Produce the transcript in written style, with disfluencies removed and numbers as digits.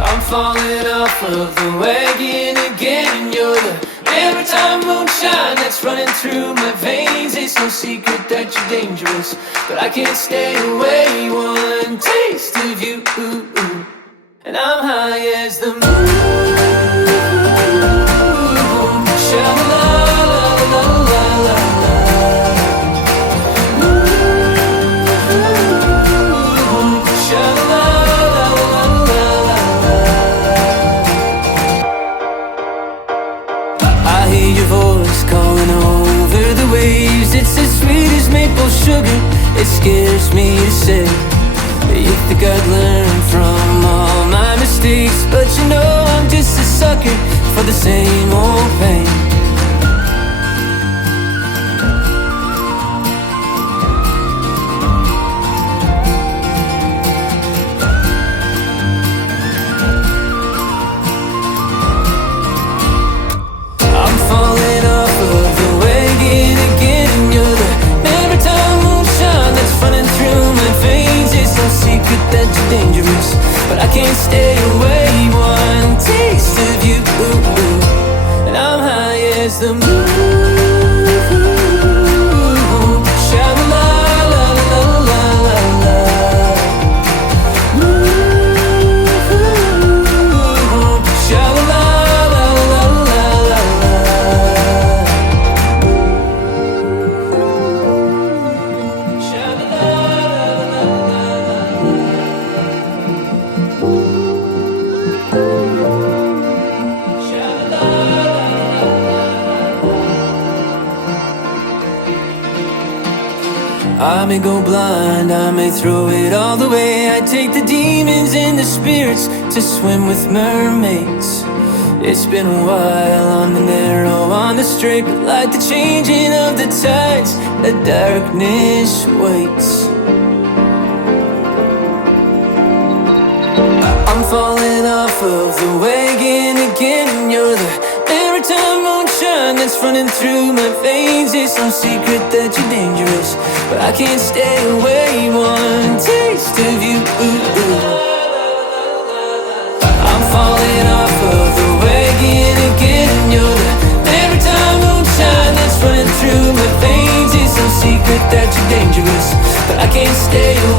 I'm falling off of the wagon again. You're the maritime moonshine that's running through my veins. It's no secret that you're dangerous, but I can't stay away. One taste of you, and I'm high as the moon. It's as sweet as maple sugar. It scares me to say you think I'd learn from all my mistakes, but you know I'm just a sucker for the same old pain. I'm falling off of the wagon again. You're the maritime moonshine that's running through my veins. It's no secret that you're dangerous, but I can't stay away. One taste of you, and I'm high as the moon. I may go blind, I may throw it all away. I take the demons and the spirits to swim with mermaids. It's been a while on the narrow, on the straight, but like the changing of the tides, the darkness waits. I'm falling off of the wagon again. You're the maritime moonshine that's running through my veins. It's no secret that you're dangerous, but I can't stay away. One taste of you, I'm falling off of the wagon again. You're the maritime moonshine that's running through my veins. It's no secret that you're dangerous, but I can't stay away.